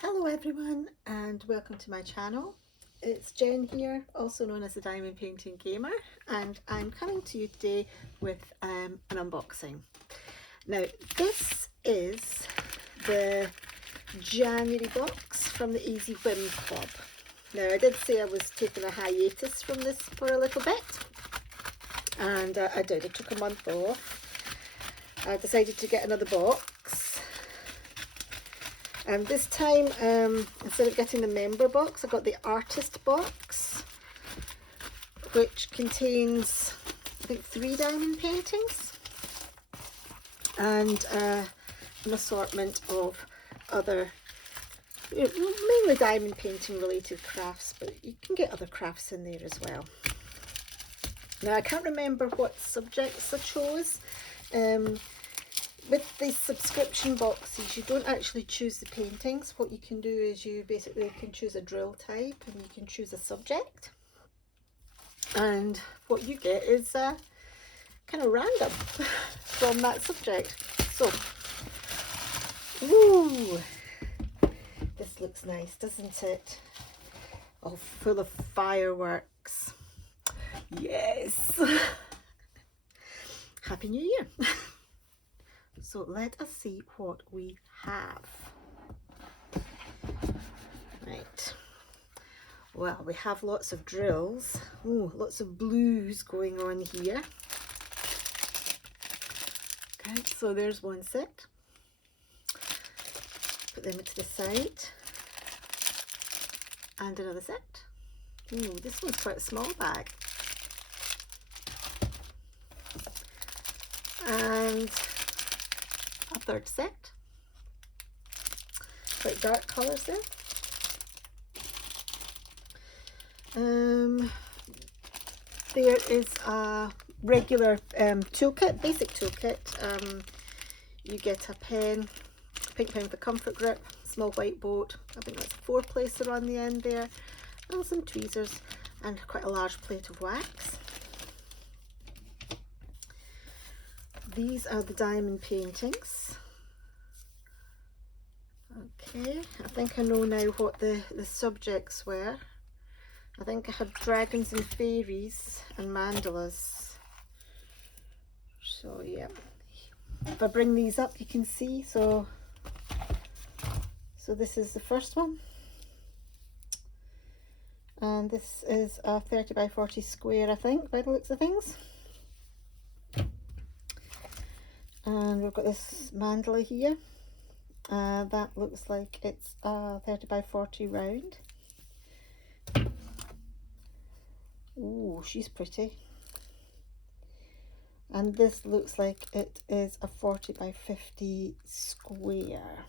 Hello everyone and welcome to my channel. It's Jen here, also known as the Diamond Painting Gamer, and I'm coming to you today with an unboxing. Now this is the January box from the Easywhim Club. Now I did say I was taking a hiatus from this for a little bit, and I did. I took a month off. I decided to get another box. And this time, instead of getting the member box, I got the artist box, which contains, I think, 3 diamond paintings and an assortment of other, mainly diamond painting related crafts, but you can get other crafts in there as well. Now, I can't remember what subjects I chose. With these subscription boxes, you don't actually choose the paintings. What you can do is you basically can choose a drill type and you can choose a subject. And what you get is kind of random from that subject. So, ooh, this looks nice, doesn't it? Oh, full of fireworks. Yes! Happy New Year! So let us see what we have. Right. Well, we have lots of drills. Oh, lots of blues going on here. Okay, so there's one set. Put them to the side. And another set. Ooh, this one's quite a small bag. And a third set, quite dark colours there. There is a regular toolkit, basic toolkit. You get a pen, a pink pen with a comfort grip, small white boat, I think that's a 4-placer on the end there, and some tweezers and quite a large plate of wax. These are the diamond paintings. Okay, I think I know now what the subjects were. I think I had dragons and fairies and mandalas. So yeah, if I bring these up you can see. So this is the first one. And this is a 30 by 40 square, I think, by the looks of things. And we've got this mandala here. That looks like it's a 30 by 40 round. Ooh, she's pretty. And this looks like it is a 40 by 50 square.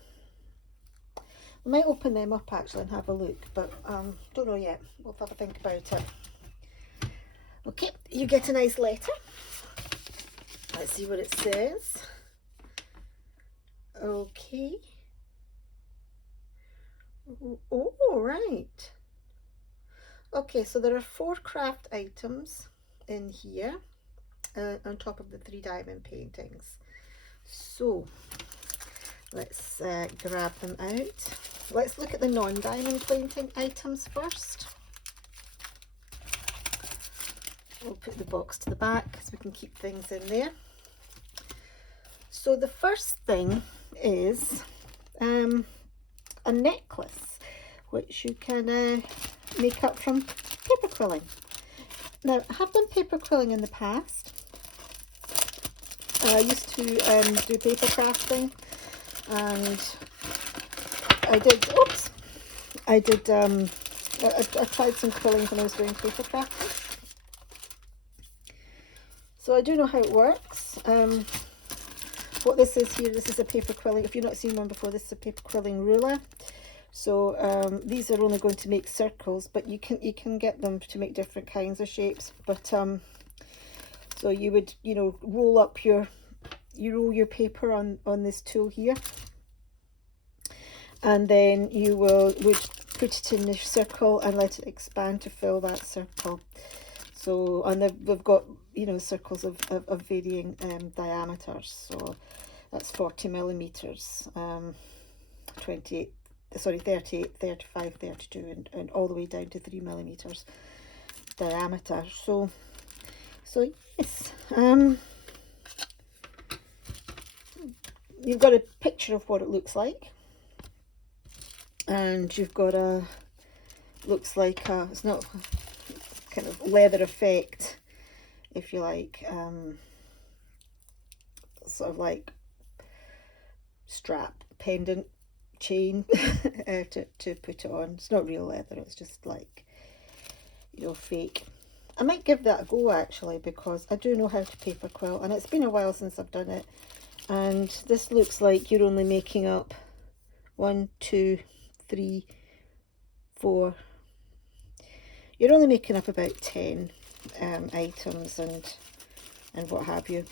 We might open them up actually and have a look, but don't know yet. We'll have a think about it. Okay, you get a nice letter. Let's see what it says. Okay. Oh, right. Okay, so there are 4 craft items in here on top of the 3 diamond paintings. So let's grab them out. Let's look at the non-diamond painting items first. We'll put the box to the back so we can keep things in there. So the first thing is a necklace, which you can make up from paper quilling. Now, I have done paper quilling in the past. I used to do paper crafting, and I tried some quilling when I was doing paper crafting. So I do know how it works. What this is here, this is a paper quilling. If you've not seen one before, this is a paper quilling ruler. So these are only going to make circles, but you can get them to make different kinds of shapes. But so you would, you know, roll your paper on this tool here, and then you would put it in the circle and let it expand to fill that circle. So, and they've got, you know, circles of varying diameters. So that's 40 millimeters, 28 sorry, 38, 35, 32, and all the way down to 3mm diameter. So yes, you've got a picture of what it looks like, and you've got a, looks like a, it's not kind of leather effect, if you like, sort of like strap, pendant, chain to put it on. It's not real leather, it's just like, you know, fake. I might give that a go actually, because I do know how to paper quilt, and it's been a while since I've done it. And this looks like you're only making up 1, 2, 3, 4. You're only making up about 10 items and what have you.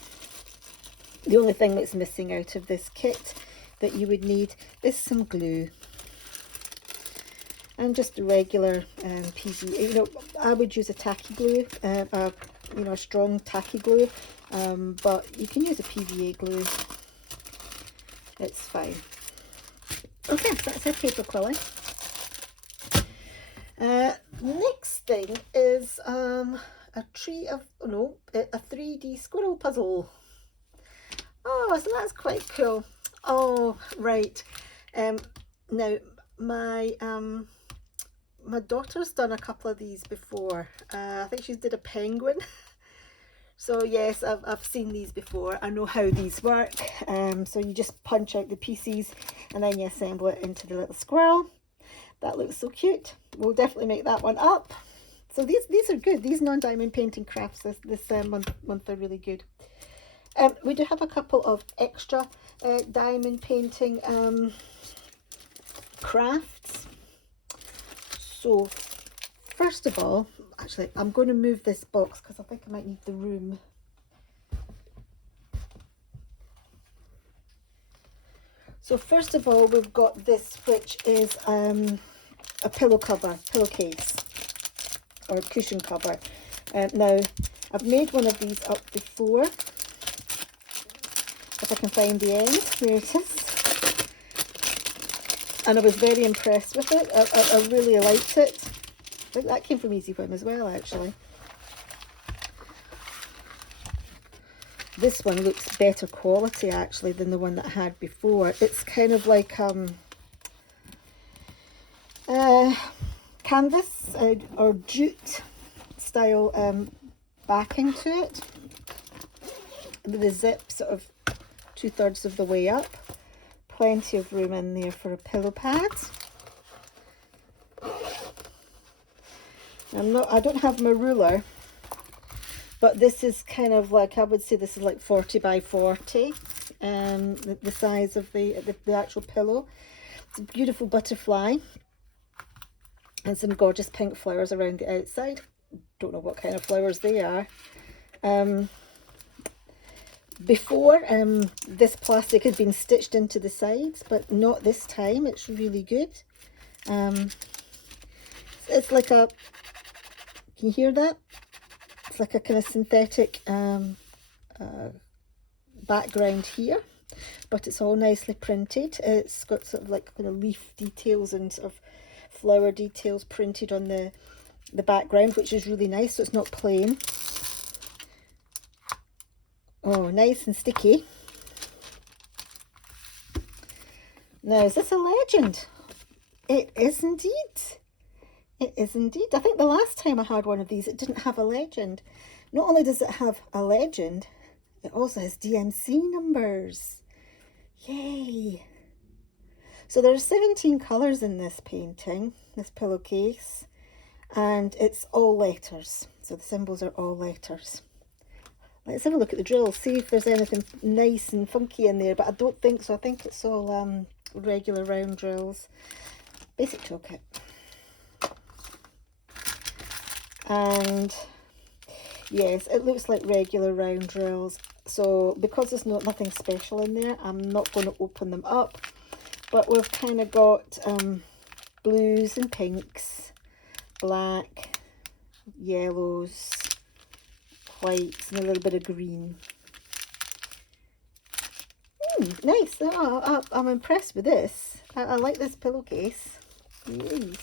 The only thing that's missing out of this kit that you would need is some glue, and just a regular PVA. You know, I would use a tacky glue, you know, a strong tacky glue, but you can use a PVA glue. It's fine. Okay, so that's our paper quilling. Next thing is a 3D squirrel puzzle. Oh, so that's quite cool. Oh, right. Now my daughter's done a couple of these before. I think she's did a penguin. So yes, I've seen these before. I know how these work. So you just punch out the pieces and then you assemble it into the little squirrel. That looks so cute. We'll definitely make that one up. So these are good. These non-diamond painting crafts this month are really good. We do have a couple of extra diamond painting crafts. So first of all, actually I'm going to move this box because I think I might need the room. So first of all, we've got this, which is a pillowcase or a cushion cover. Now I've made one of these up before. If I can find the end, here it is. And I was very impressed with it. I really liked it. I think that came from Easywhim as well, actually. This one looks better quality actually than the one that I had before. It's kind of like canvas or jute style backing to it. The zip sort of 2/3 of the way up. Plenty of room in there for a pillow pad. I don't have my ruler, but this is kind of like, I would say this is like 40 by 40, the size of the actual pillow. It's a beautiful butterfly and some gorgeous pink flowers around the outside. Don't know what kind of flowers they are. Before, this plastic had been stitched into the sides, but not this time. It's really good. It's like a, can you hear that? It's like a kind of synthetic background here, but it's all nicely printed. It's got sort of like kind of leaf details and sort of flower details printed on the background, which is really nice, so it's not plain. Oh, nice and sticky. Now, is this a legend? It is indeed. It is indeed. I think the last time I had one of these, it didn't have a legend. Not only does it have a legend, it also has DMC numbers. Yay! So there are 17 colours in this painting, this pillowcase, and it's all letters. So the symbols are all letters. Let's have a look at the drills, see if there's anything nice and funky in there, but I don't think so. I think it's all regular round drills. Basic toolkit. And yes, it looks like regular round drills. So because there's nothing special in there, I'm not going to open them up. But we've kind of got blues and pinks, black, yellows, whites, and a little bit of green. Nice. Oh, I'm impressed with this. I like this pillowcase. Yes.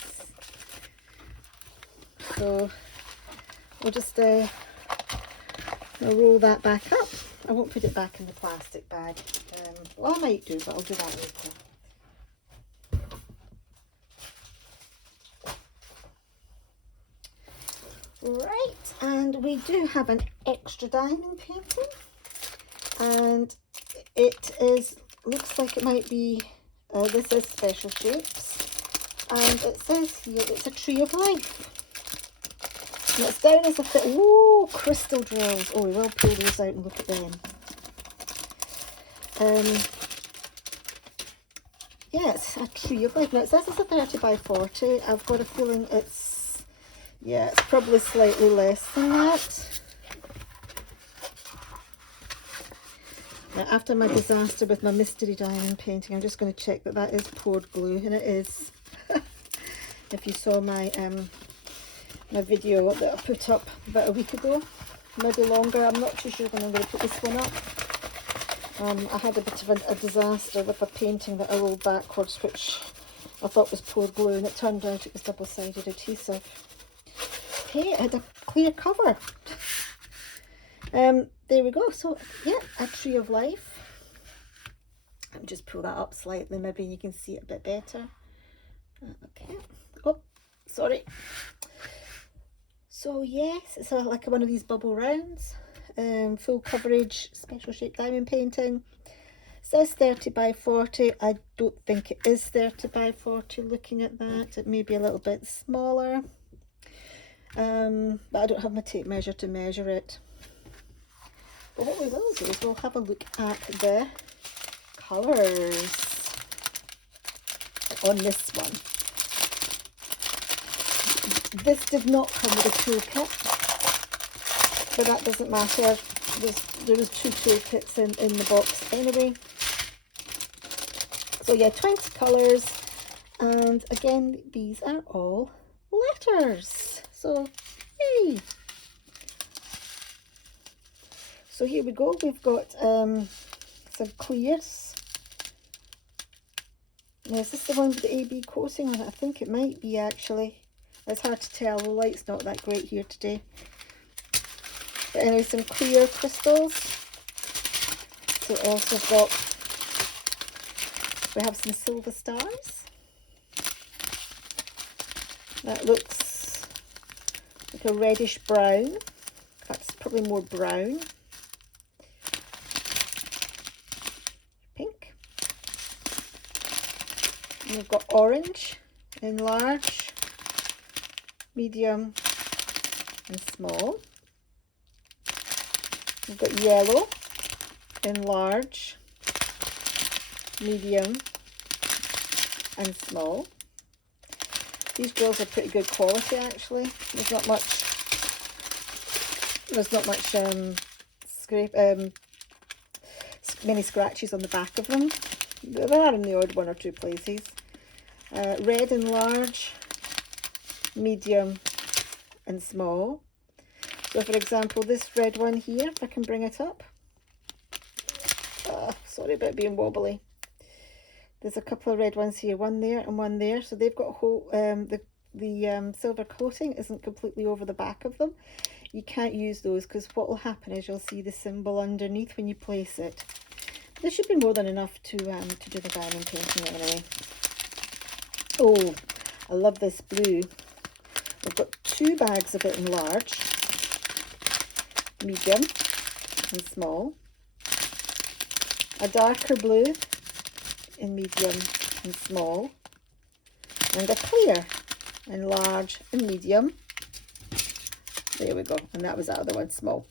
So we'll just I'll roll that back up. I won't put it back in the plastic bag. Well, I might do, but I'll do that later. Right, and we do have an extra diamond painting, and it is, looks like it might be, this is Special Shapes, and it says here it's a tree of life. And it's down as a fit. Ooh, crystal drills. Oh, we will pull those out and look at them. Yeah, it's a tree of life. Now it says it's a 30 by 40. I've got a feeling it's, yeah, it's probably slightly less than that. Now, after my disaster with my mystery diamond painting, I'm just going to check that that is poured glue, and it is. If you saw my my video that I put up about a week ago, maybe longer, I'm not too sure when I'm going to put this one up. I had a bit of a disaster with a painting that I rolled backwards, which I thought was poured glue, and it turned out it was double-sided adhesive. Hey, it had a clear cover. There we go. So yeah, a tree of life. Let me just pull that up slightly, maybe you can see it a bit better. Okay. Oh, sorry. So yes, it's like one of these bubble rounds. Full coverage, special shape diamond painting. It says 30 by 40. I don't think it is 30 by 40 looking at that. It may be a little bit smaller. But I don't have my tape measure to measure it. But what we will do is we'll have a look at the colours on this one. This did not come with a toolkit, but that doesn't matter. There was 2 toolkits in the box anyway. So yeah, 20 colours, and again, these are all letters. So yay! So here we go. We've got some clears. Now, is this the one with the AB coating on it? I think it might be actually. It's hard to tell, the light's not that great here today. But anyway, some clear crystals. So also got, we have some silver stars. That looks like a reddish brown. That's probably more brown. Pink. And we've got orange in large, medium and small. We've got yellow in large, medium and small. These drills are pretty good quality actually. There's not much many scratches on the back of them. There are in the odd 1 or 2 places. Red in large, medium and small. So for example, this red one here, if I can bring it up. Sorry about being wobbly. There's a couple of red ones here, one there and one there. So they've got a whole, the silver coating isn't completely over the back of them. You can't use those because what will happen is you'll see the symbol underneath when you place it. There should be more than enough to do the diamond painting anyway. Oh, I love this blue. I've got 2 bags of it in large, medium and small, a darker blue in medium and small, and a clear in large and medium. There we go, and that was that other one, small.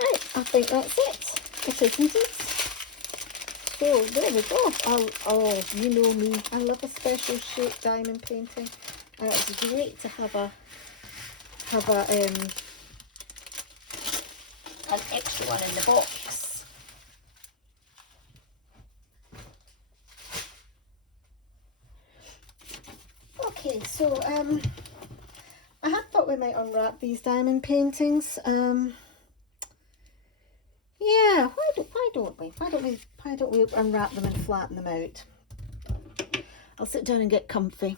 Right, I think that's it. It isn't it? So there we go. Oh, you know me. I love a special shape diamond painting. It's great to have an extra one in the box. Okay, so I had thought we might unwrap these diamond paintings. Yeah, why don't don't we? Why don't we unwrap them and flatten them out? I'll sit down and get comfy.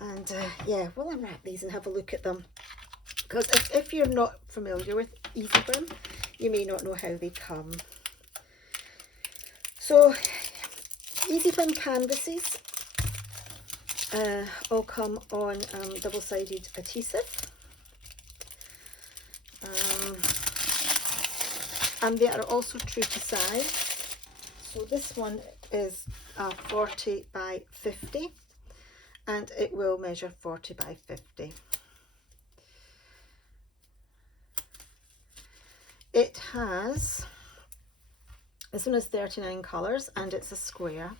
And yeah, we'll unwrap these and have a look at them. Because if you're not familiar with Easywhim, you may not know how they come. So Easywhim canvases all come on double-sided adhesive. And they are also true to size. So this one is 40 by 50 and it will measure 40 by 50. It has, this one is 39 colours and it's a square.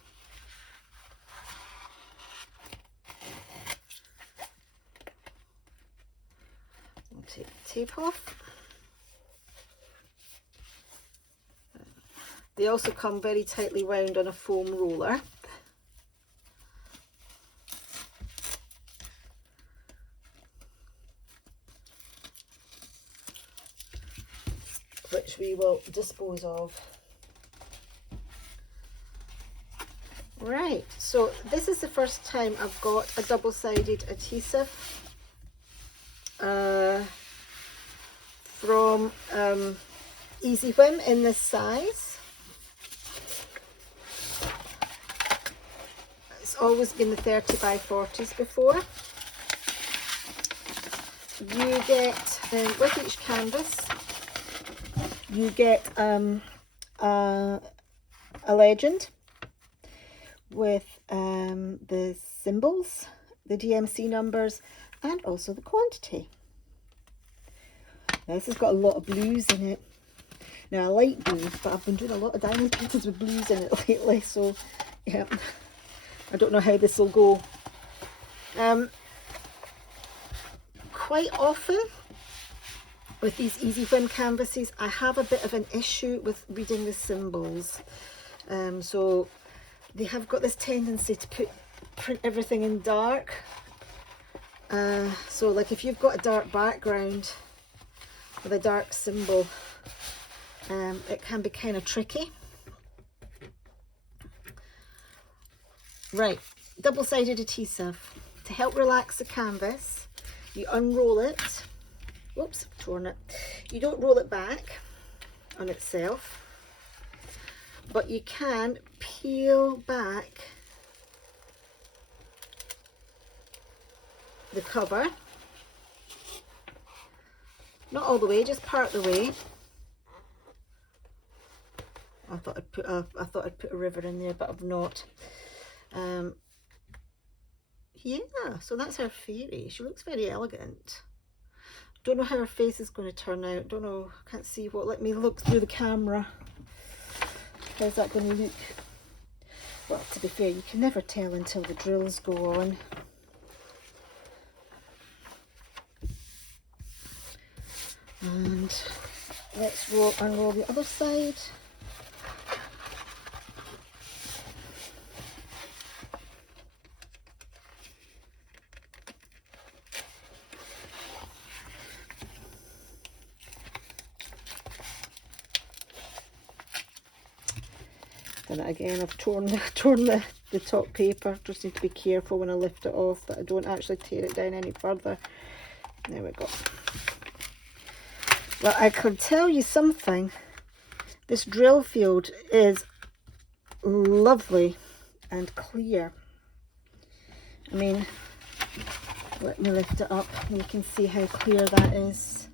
I'll take the tape off. They also come very tightly wound on a foam roller. Which we will dispose of. Right, so this is the first time I've got a double-sided adhesive from Easywhim in this size. It's always been the 30 by 40s before. You get, with each canvas, you get a legend with the symbols, the DMC numbers, and also the quantity. Now, this has got a lot of blues in it. Now, I like blue, but I've been doing a lot of diamond paintings with blues in it lately, so yeah, I don't know how this will go. Quite often with these Easywhim canvases, I have a bit of an issue with reading the symbols. So they have got this tendency to print everything in dark. So like if you've got a dark background with a dark symbol, it can be kind of tricky. Right, double-sided adhesive. To help relax the canvas, you unroll it. Whoops, torn it. You don't roll it back on itself, but you can peel back the cover. Not all the way, just part of the way. I thought I'd put a river in there, but I've not. Yeah, so that's her fairy. She looks very elegant. Don't know how her face is going to turn out. Don't know, can't see what. Let me look through the camera. How's that going to look? Well, to be fair, you can never tell until the drills go on. And let's unroll the other side. And again, I've torn the top paper. Just need to be careful when I lift it off that I don't actually tear it down any further. There we go. Well, I could tell you something. This drill field is lovely and clear. I mean, let me lift it up and you can see how clear that is.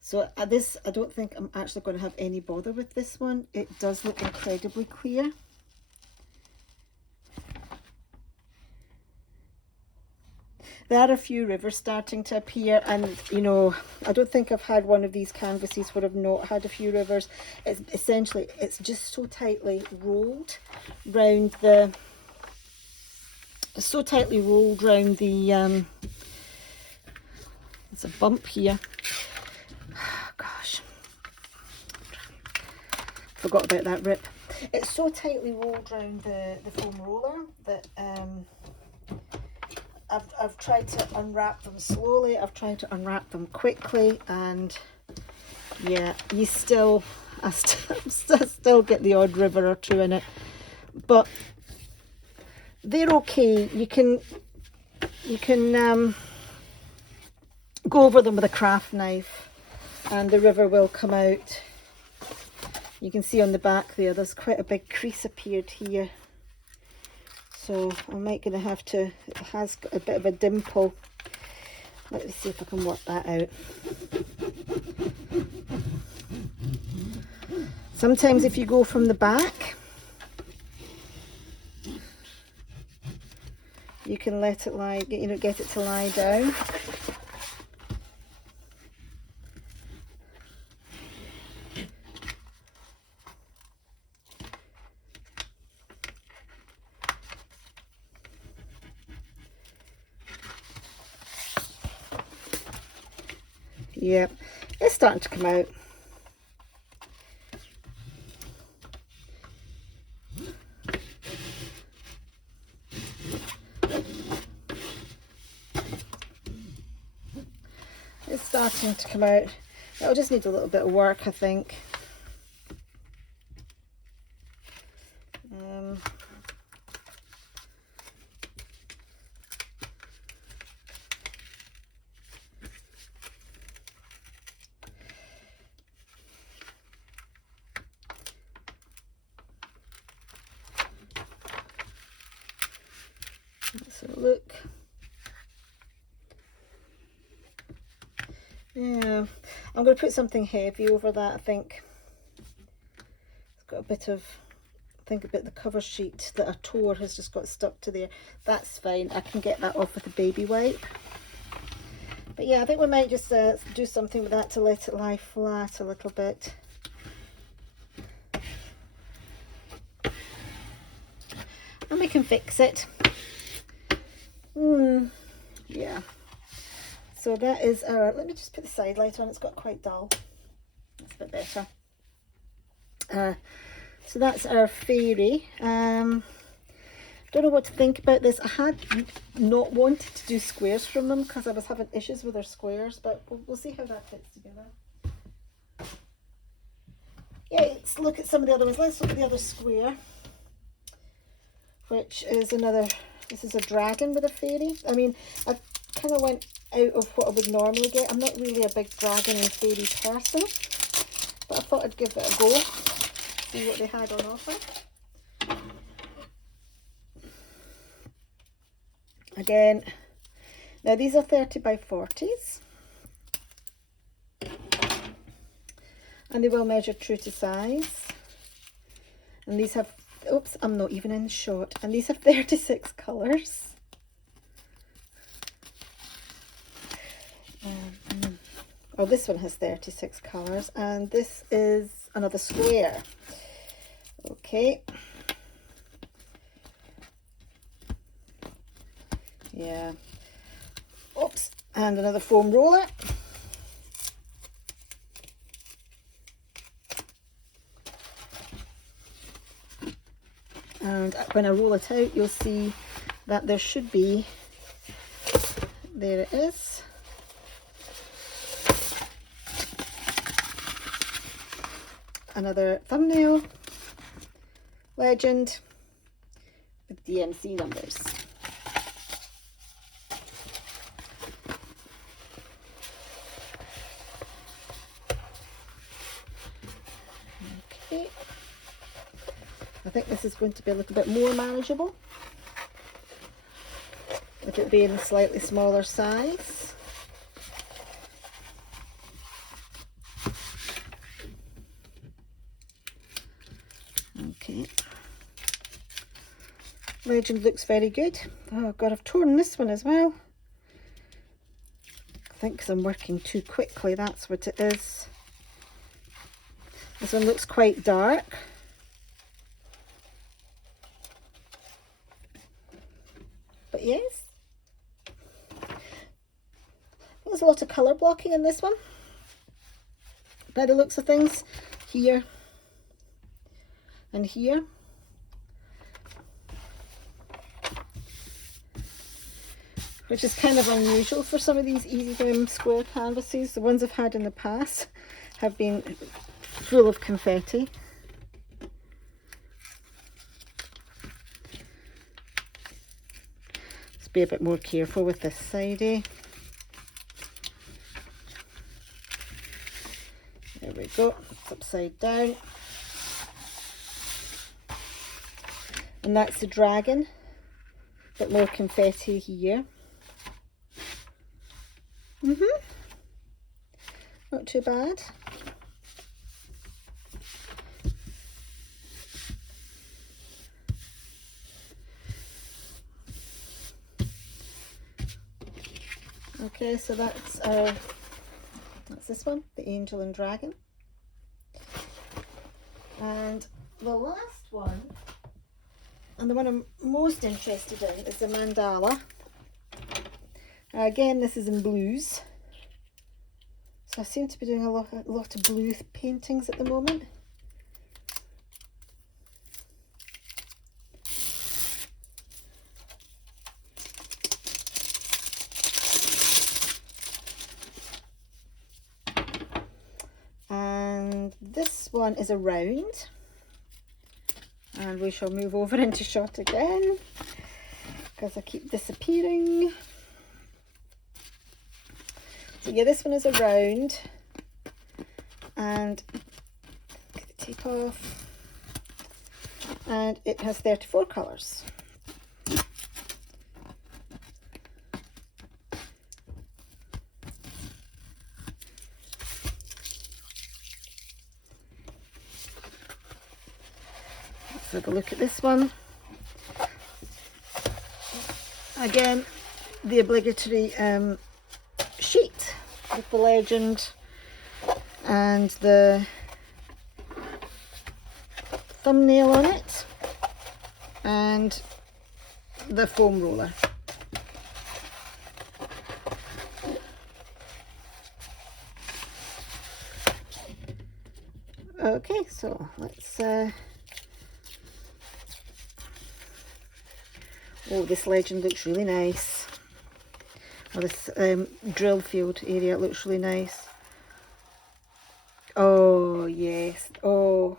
So this, I don't think I'm actually going to have any bother with this one. It does look incredibly clear. There are a few rivers starting to appear, and you know, I don't think I've had one of these canvases where I've not had a few rivers. It's essentially, it's just so tightly rolled round the, there's a bump here. Gosh, forgot about that rip. It's so tightly rolled around the foam roller that I've tried to unwrap them slowly, I've tried to unwrap them quickly, and yeah, you still, I still get the odd river or two in it, but they're okay. You can go over them with a craft knife and the river will come out. You can see on the back there's quite a big crease appeared here. So I might gonna have to, it has got a bit of a dimple. Let me see if I can work that out. Sometimes if you go from the back, you can let it lie, get it to lie down. Yep, it's starting to come out. It's starting to come out. It'll just need a little bit of work, I think. Let's have a look. Yeah, I'm going to put something heavy over that, I think. It's got a bit of, I think a bit of the cover sheet that I tore has just got stuck to there. That's fine, I can get that off with a baby wipe. But yeah, I think we might just do something with that to let it lie flat a little bit. And we can fix it. Yeah. So that is our, let me just put the side light on, it's got quite dull. That's a bit better. So that's our fairy. Don't know what to think about this. I had not wanted to do squares from them because I was having issues with their squares, but we'll see how that fits together. Yeah, let's look at some of the other ones. Let's look at the other square, which is another, this is a dragon with a fairy. I mean, I kind of went out of what I would normally get. I'm not really a big dragon and fairy person, but I thought I'd give it a go, see what they had on offer. Again, now these are 30 by 40s, and they will measure true to size, and these have, oops, I'm not even in the shot, and these have 36 colours. Oh, this one has 36 colours, and this is another square. Okay. Yeah. Oops, and another foam roller. And when I roll it out, you'll see that there should be, there it is. Another thumbnail legend with DMC numbers. Okay, I think this is going to be a little bit more manageable with it being a slightly smaller size. Okay, legend looks very good. Oh god, I've torn this one as well. I think because I'm working too quickly, that's what it is. This one looks quite dark. But yes, there's a lot of colour blocking in this one, by the looks of things, here and here. Which is kind of unusual for some of these Easywhim square canvases. The ones I've had in the past have been full of confetti. Let's be a bit more careful with this sidey. There we go, it's upside down. And that's the dragon. A bit more confetti here. Not too bad. Okay, so that's this one, the angel and dragon. And the last one, and the one I'm most interested in, is the mandala. Again, this is in blues. So I seem to be doing a lot of blue paintings at the moment. And this one is a round. And we shall move over into shot again, because I keep disappearing. So yeah, this one is a round, and get the tape off, and it has 34 colours. Let's have a look at this one. Again, the obligatory sheet with the legend and the thumbnail on it and the foam roller. Okay, so let's oh, this legend looks really nice. Oh, this drill field area looks really nice. Oh yes, oh,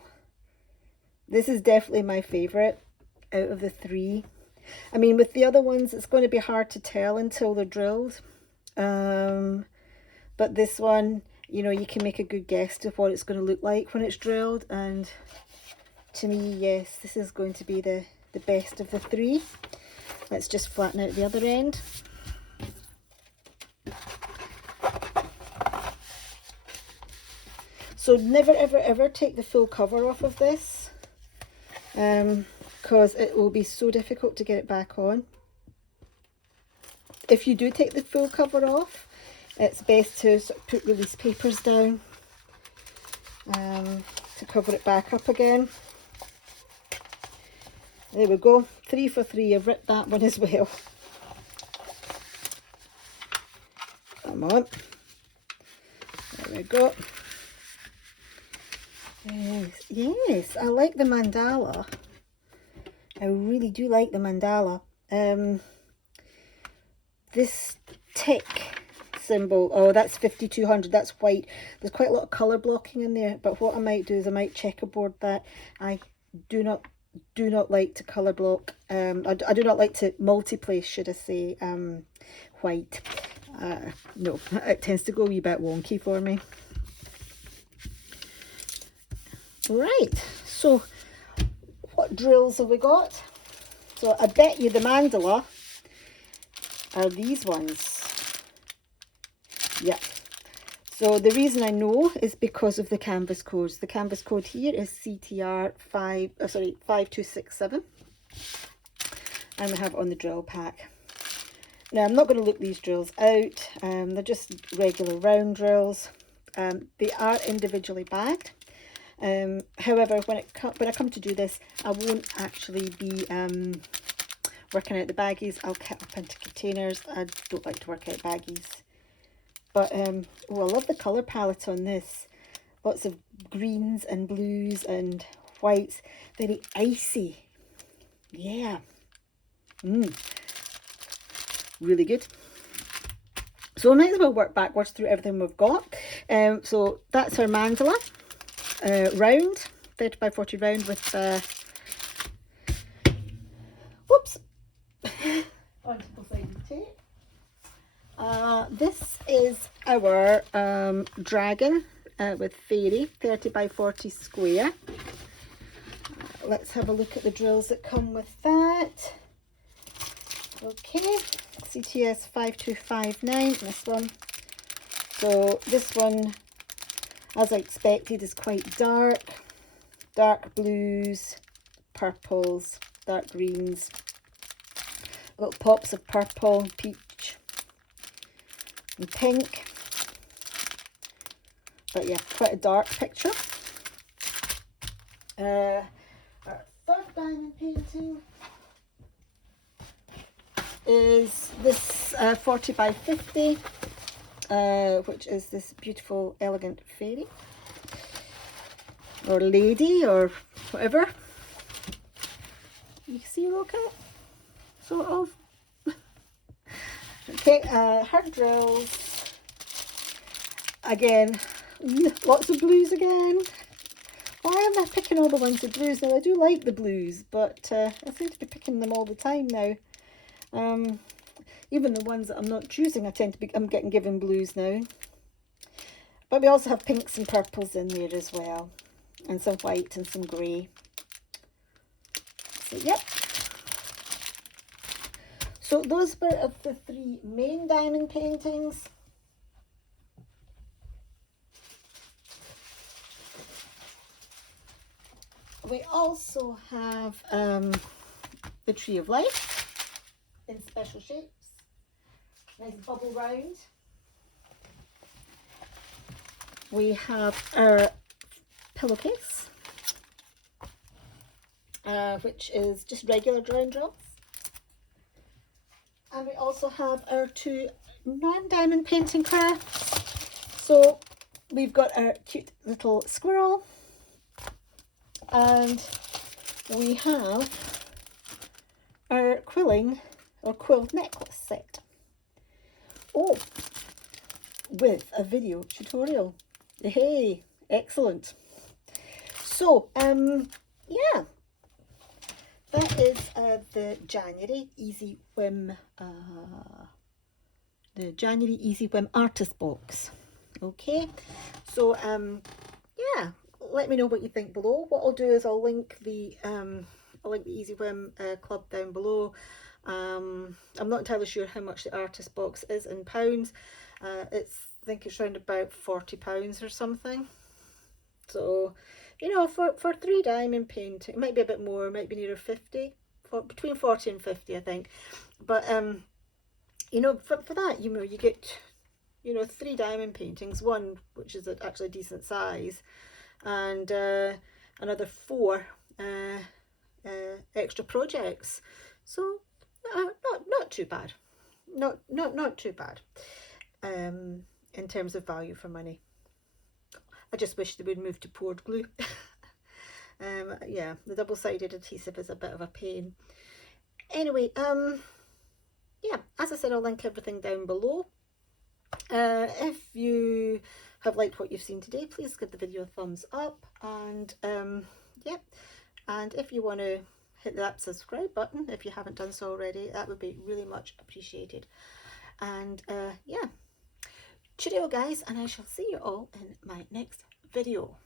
this is definitely my favourite out of the three. I mean, with the other ones it's going to be hard to tell until they're drilled, but this one, you know, you can make a good guess of what it's going to look like when it's drilled, and to me, yes, this is going to be the best of the three. Let's just flatten out the other end. So never ever ever take the full cover off of this, because it will be so difficult to get it back on. If you do take the full cover off, it's best to sort of put release papers down to cover it back up again. There we go, 3 for 3. I've ripped that one as well. Come on. There we go. Yes, yes, I like the mandala. I really do like the mandala. This tick symbol, oh, that's 5200, that's white. There's quite a lot of colour blocking in there, but what I might do is I might checkerboard that. I do not like to colour block. I do not like to multi-place, should I say, white. No, it tends to go a wee bit wonky for me. Right, so what drills have we got? So I bet you the mandala are these ones. Yeah. So the reason I know is because of the canvas codes. The canvas code here is CTR 5267, and we have it on the drill pack. Now I'm not going to look these drills out. They're just regular round drills. They are individually bagged. However, when I come to do this, I won't actually be working out the baggies. I'll cut up into containers. I don't like to work out baggies. But oh, I love the colour palette on this. Lots of greens and blues and whites. Very icy. Yeah. Really good. So I might as well work backwards through everything we've got. So that's our mandala, round, 30 by 40 round with whoops, on double-sided tape. This is our dragon with fairy, 30 by 40 square. Let's have a look at the drills that come with that. Okay, CTS 5259, this one. So this one, as I expected, is quite dark. Dark blues, purples, dark greens, little pops of purple, peach and pink. But yeah, quite a dark picture. Our third diamond painting is this 40 by 50, which is this beautiful elegant fairy or lady or whatever. You see Rocket? Sort of. Okay, her drills. Again, lots of blues again. Why am I picking all the ones with blues? Now I do like the blues, but I seem to be picking them all the time now. Even the ones that I'm not choosing, I'm getting given blues now. But we also have pinks and purples in there as well, and some white and some grey. So yep. So those were of the three main diamond paintings. We also have the Tree of Life in special shapes. Nice bubble round. We have our pillowcase, which is just regular drawing drops. And we also have our two non-diamond painting crafts. So we've got our cute little squirrel, and we have our quilling or quilled necklace set. Oh, with a video tutorial. Hey, excellent. So, yeah, that is the January Easywhim, artist box. Okay, so yeah, let me know what you think below. What I'll do is I'll link the Easywhim club down below. I'm not entirely sure how much the artist box is in pounds. I think it's around about £40 or something. So, you know, for 3 diamond painting, it might be a bit more, it might be nearer 50, between 40 and 50, I think. But you know, for that, you know, you get, you know, 3 diamond paintings, one which is actually a decent size, and another 4 extra projects. So not too bad, not too bad in terms of value for money. I just wish they would move to poured glue. Yeah, the double-sided adhesive is a bit of a pain. Anyway, yeah, as I said, I'll link everything down below. If you have liked what you've seen today, please give the video a thumbs up, and yeah, and if you want to hit that subscribe button if you haven't done so already, that would be really much appreciated. And yeah, cheerio guys, and I shall see you all in my next video.